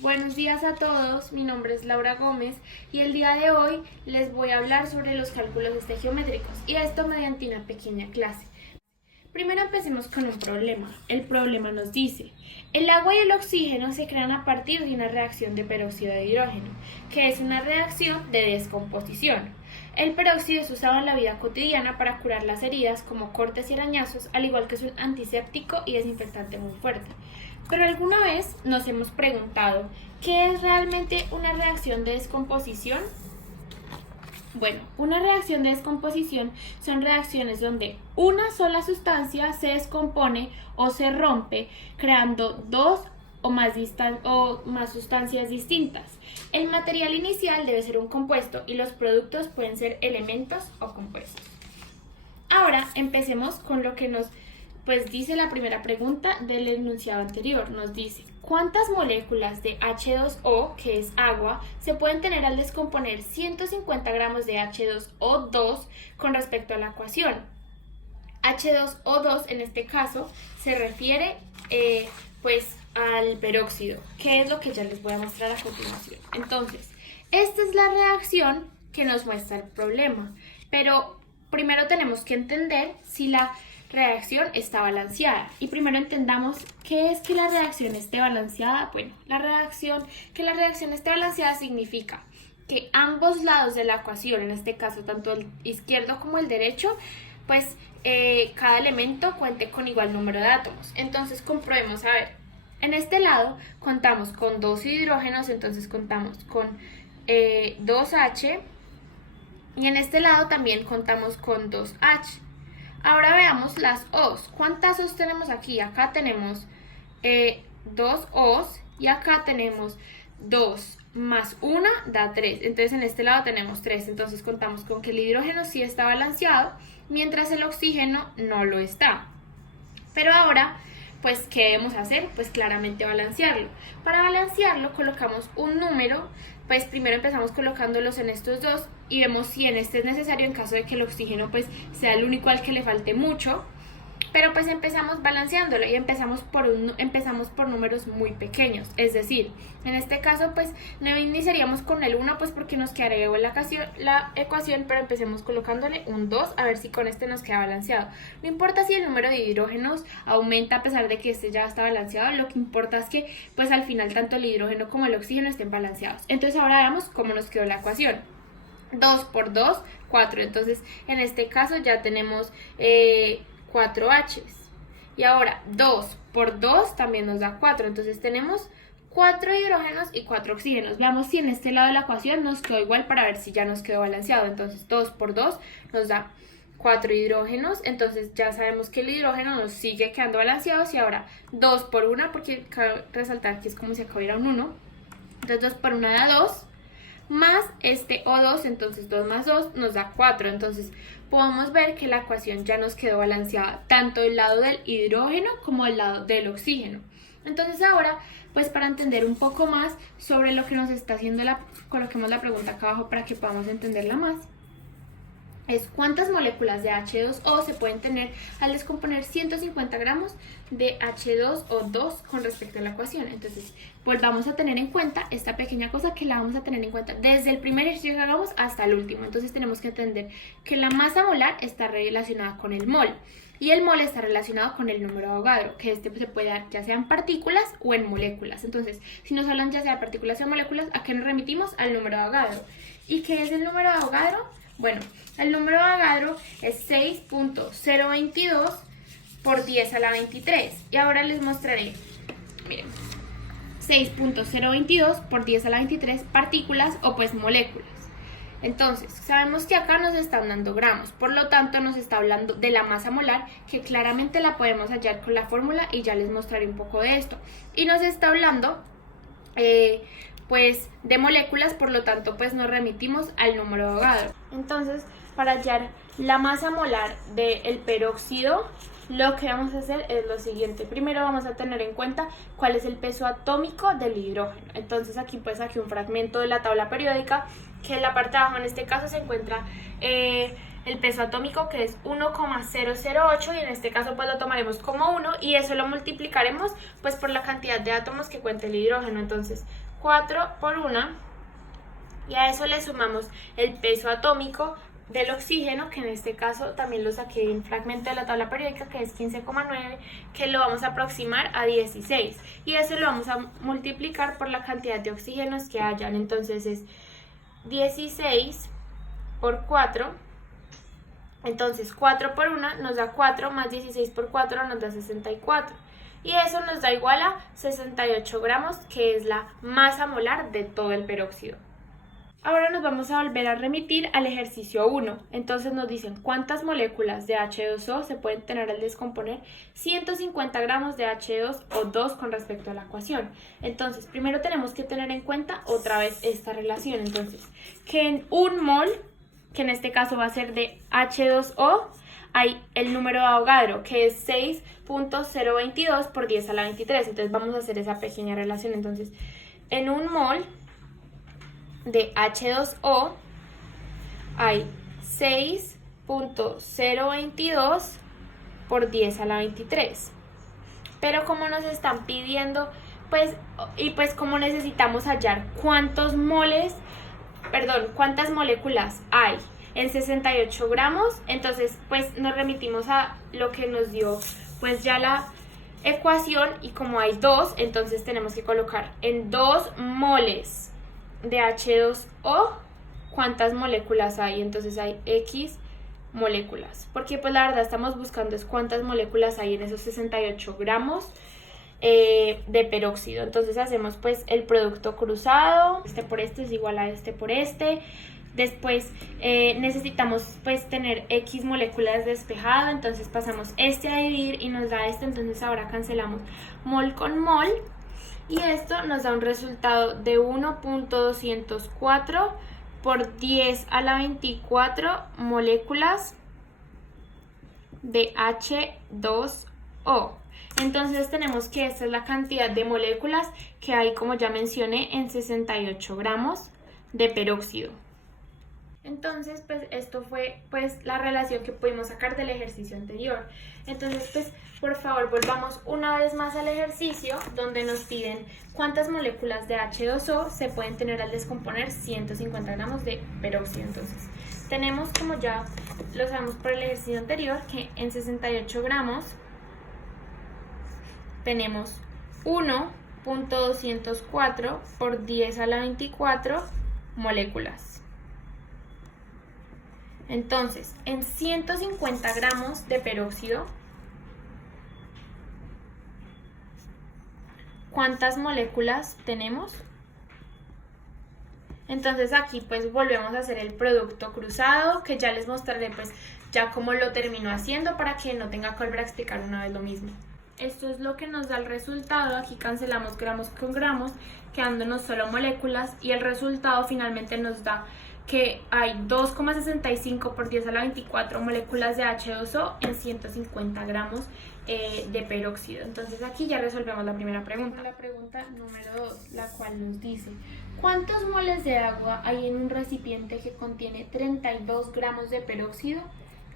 Buenos días a todos, mi nombre es Laura Gómez y el día de hoy les voy a hablar sobre los cálculos estequiométricos y esto mediante una pequeña clase. Primero empecemos con un problema. El problema nos dice, el agua y el oxígeno se crean a partir de una reacción de peróxido de hidrógeno, que es una reacción de descomposición. El peróxido es usado en la vida cotidiana para curar las heridas como cortes y arañazos, al igual que es un antiséptico y desinfectante muy fuerte. Pero alguna vez nos hemos preguntado, ¿qué es realmente una reacción de descomposición? Bueno, una reacción de descomposición son reacciones donde una sola sustancia se descompone o se rompe, creando dos o más sustancias distintas. El material inicial debe ser un compuesto y los productos pueden ser elementos o compuestos. Ahora empecemos con lo que nos dice la primera pregunta del enunciado anterior. Nos dice, ¿cuántas moléculas de H2O, que es agua, se pueden tener al descomponer 150 gramos de H2O2 con respecto a la ecuación? H2O2 en este caso se refiere al peróxido, que es lo que ya les voy a mostrar a continuación. Entonces, esta es la reacción que nos muestra el problema, pero primero tenemos que entender si la reacción está balanceada. Y primero entendamos qué es que la reacción esté balanceada. Bueno, la reacción esté balanceada significa que ambos lados de la ecuación, en este caso tanto el izquierdo como el derecho, cada elemento cuente con igual número de átomos. Entonces comprobemos, a ver, en este lado contamos con dos hidrógenos, entonces contamos con 2H, y en este lado también contamos con 2H. Ahora veamos las O's. ¿Cuántas O's tenemos aquí? Acá tenemos 2 O's y acá tenemos 2 más 1 da 3. Entonces en este lado tenemos 3. Entonces contamos con que el hidrógeno sí está balanceado, mientras el oxígeno no lo está. Pero ahora, ¿qué debemos hacer? Claramente balancearlo. Para balancearlo colocamos un número. Primero empezamos colocándolos en estos dos y vemos si en este es necesario en caso de que el oxígeno sea el único al que le falte mucho. Pero empezamos balanceándolo y empezamos por números muy pequeños. Es decir, en este caso no iniciaríamos con el 1 porque nos quedaría igual la ecuación, pero empecemos colocándole un 2 a ver si con este nos queda balanceado. No importa si el número de hidrógenos aumenta a pesar de que este ya está balanceado, lo que importa es que al final tanto el hidrógeno como el oxígeno estén balanceados. Entonces ahora veamos cómo nos quedó la ecuación. 2 por 2, 4. Entonces en este caso ya tenemos 4 H's. Y ahora 2 por 2 también nos da 4. Entonces tenemos 4 hidrógenos y 4 oxígenos. Veamos si en este lado de la ecuación nos quedó igual para ver si ya nos quedó balanceado. Entonces 2 por 2 nos da 4 hidrógenos. Entonces ya sabemos que el hidrógeno nos sigue quedando balanceado. Y ahora 2 por 1, porque cabe resaltar que es como si acá hubiera un 1. Entonces 2 por 1 da 2. Más este O2, entonces 2 más 2 nos da 4. Entonces podemos ver que la ecuación ya nos quedó balanceada, tanto del lado del hidrógeno como del lado del oxígeno. Entonces ahora, para entender un poco más sobre lo que nos está haciendo, coloquemos la pregunta acá abajo para que podamos entenderla más. Es cuántas moléculas de H2O se pueden tener al descomponer 150 gramos de H2O2 con respecto a la ecuación. Entonces, volvamos a tener en cuenta esta pequeña cosa que la vamos a tener en cuenta desde el primer ejercicio que hagamos hasta el último. Entonces, tenemos que entender que la masa molar está relacionada con el mol y el mol está relacionado con el número de Avogadro, que se puede dar ya sea en partículas o en moléculas. Entonces, si nos hablan ya sea de partículas o moléculas, ¿a qué nos remitimos? Al número de Avogadro. ¿Y qué es el número de Avogadro? Bueno, el número de Avogadro es 6.022 por 10 a la 23. Y ahora les mostraré, miren, 6.022 por 10 a la 23 partículas o moléculas. Entonces, sabemos que acá nos están dando gramos, por lo tanto nos está hablando de la masa molar, que claramente la podemos hallar con la fórmula y ya les mostraré un poco de esto. Y nos está hablando de moléculas, por lo tanto nos remitimos al número de Avogadro. Entonces, para hallar la masa molar del peróxido, lo que vamos a hacer es lo siguiente. Primero vamos a tener en cuenta cuál es el peso atómico del hidrógeno. Entonces aquí aquí un fragmento de la tabla periódica, que en la parte de abajo en este caso se encuentra el peso atómico, que es 1,008, y en este caso lo tomaremos como 1 y eso lo multiplicaremos por la cantidad de átomos que cuenta el hidrógeno. Entonces 4 por 1 y a eso le sumamos el peso atómico del oxígeno, que en este caso también lo saqué de un fragmento de la tabla periódica, que es 15,9, que lo vamos a aproximar a 16 y eso lo vamos a multiplicar por la cantidad de oxígenos que hayan. Entonces es 16 por 4, entonces 4 por 1 nos da 4, más 16 por 4 nos da 64 y eso nos da igual a 68 gramos, que es la masa molar de todo el peróxido. Ahora nos vamos a volver a remitir al ejercicio 1. Entonces nos dicen cuántas moléculas de H2O se pueden tener al descomponer 150 gramos de H2O2 con respecto a la ecuación. Entonces, primero tenemos que tener en cuenta otra vez esta relación. Entonces, que en un mol, que en este caso va a ser de H2O, hay el número de Avogadro, que es 6.022 por 10 a la 23. Entonces vamos a hacer esa pequeña relación. Entonces, en un mol de H2O hay 6.022 por 10 a la 23. Pero como nos están pidiendo, pues como necesitamos hallar cuántas moléculas hay en 68 gramos, entonces pues nos remitimos a lo que nos dio pues ya la ecuación, y como hay 2, entonces tenemos que colocar en 2 moles de H2O cuántas moléculas hay. Entonces hay X moléculas, porque pues la verdad estamos buscando es cuántas moléculas hay en esos 68 gramos de peróxido. Entonces hacemos pues el producto cruzado, este por este es igual a este por este. Después necesitamos pues tener X moléculas despejado, entonces pasamos este a dividir y nos da este. Entonces ahora cancelamos mol con mol y esto nos da un resultado de 1.204 por 10 a la 24 moléculas de H2O. Entonces tenemos que esta es la cantidad de moléculas que hay, como ya mencioné, en 68 gramos de peróxido. Entonces, pues esto fue pues la relación que pudimos sacar del ejercicio anterior. Entonces, pues por favor volvamos una vez más al ejercicio donde nos piden cuántas moléculas de H2O se pueden tener al descomponer 150 gramos de peróxido. Entonces, tenemos, como ya lo sabemos por el ejercicio anterior, que en 68 gramos tenemos 1.204 por 10 a la 24 moléculas. Entonces, en 150 gramos de peróxido, ¿cuántas moléculas tenemos? Entonces aquí pues volvemos a hacer el producto cruzado, que ya les mostraré pues ya cómo lo termino haciendo para que no tenga que volver a explicar una vez lo mismo. Esto es lo que nos da el resultado. Aquí cancelamos gramos con gramos, quedándonos solo moléculas, y el resultado finalmente nos da que hay 2,65 por 10 a la 24 moléculas de H2O en 150 gramos de peróxido. Entonces aquí ya resolvemos la primera pregunta. La pregunta número 2, la cual nos dice: ¿cuántos moles de agua hay en un recipiente que contiene 32 gramos de peróxido?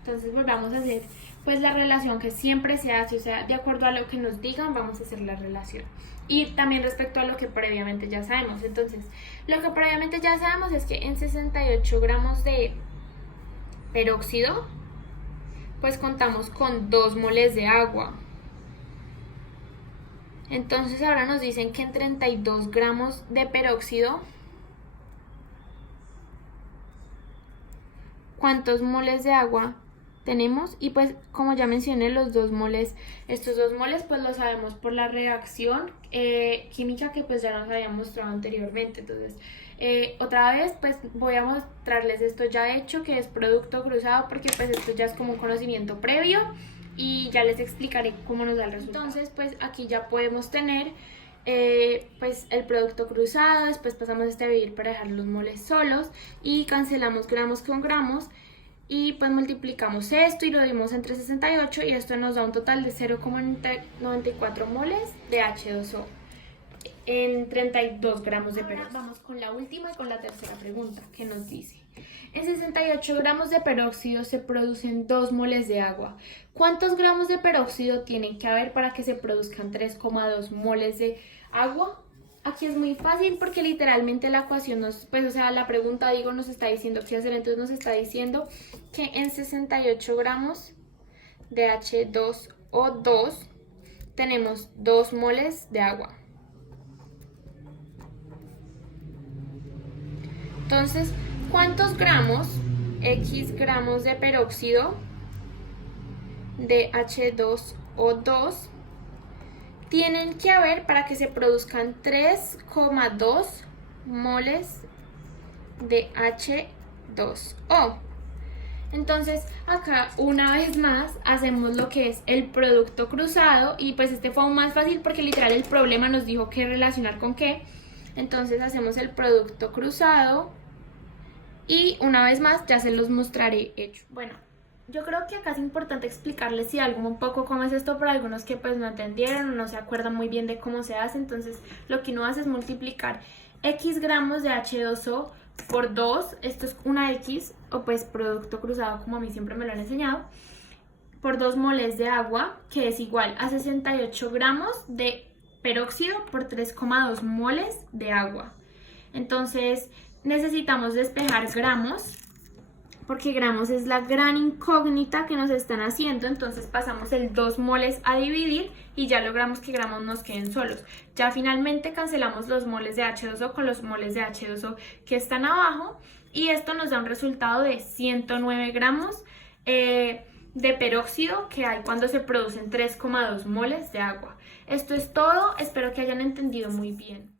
Entonces volvamos a hacer pues la relación que siempre se hace, o sea, de acuerdo a lo que nos digan vamos a hacer la relación. Y también respecto a lo que previamente ya sabemos. Entonces, lo que previamente ya sabemos es que en 68 gramos de peróxido, pues contamos con 2 moles de agua. Entonces ahora nos dicen que en 32 gramos de peróxido, ¿cuántos moles de agua tenemos? Y pues como ya mencioné, los 2 moles, estos 2 moles pues lo sabemos por la reacción química que pues ya nos había mostrado anteriormente. Entonces otra vez pues voy a mostrarles esto ya hecho, que es producto cruzado, porque pues esto ya es como un conocimiento previo y ya les explicaré cómo nos da el resultado. Entonces pues aquí ya podemos tener pues el producto cruzado. Después pasamos a dividir para dejar los moles solos y cancelamos gramos con gramos. Y pues multiplicamos esto y lo dividimos entre 68 y esto nos da un total de 0,94 moles de H2O en 32 gramos de peróxido. Ahora vamos con la última y con la tercera pregunta, que nos dice: en 68 gramos de peróxido se producen 2 moles de agua. ¿Cuántos gramos de peróxido tienen que haber para que se produzcan 3,2 moles de agua? Aquí es muy fácil porque literalmente la ecuación nos, pues o sea, la pregunta digo nos está diciendo qué hacer, entonces nos está diciendo que en 68 gramos de H2O2 tenemos 2 moles de agua. Entonces, ¿cuántos gramos, X gramos de peróxido de H2O2 tienen que haber para que se produzcan 3,2 moles de H2O? Entonces acá una vez más hacemos lo que es el producto cruzado y pues este fue aún más fácil porque literal el problema nos dijo qué relacionar con qué. Entonces hacemos el producto cruzado y una vez más ya se los mostraré hecho. Bueno, yo creo que acá es importante explicarles si algo un poco cómo es esto para algunos que pues no entendieron o no se acuerdan muy bien de cómo se hace. Entonces lo que uno hace es multiplicar X gramos de H2O por 2, esto es una X o pues producto cruzado como a mí siempre me lo han enseñado, por 2 moles de agua, que es igual a 68 gramos de peróxido por 3,2 moles de agua. Entonces necesitamos despejar gramos, porque gramos es la gran incógnita que nos están haciendo. Entonces pasamos el 2 moles a dividir y ya logramos que gramos nos queden solos. Ya finalmente cancelamos los moles de H2O con los moles de H2O que están abajo y esto nos da un resultado de 109 gramos de peróxido que hay cuando se producen 3,2 moles de agua. Esto es todo, espero que hayan entendido muy bien.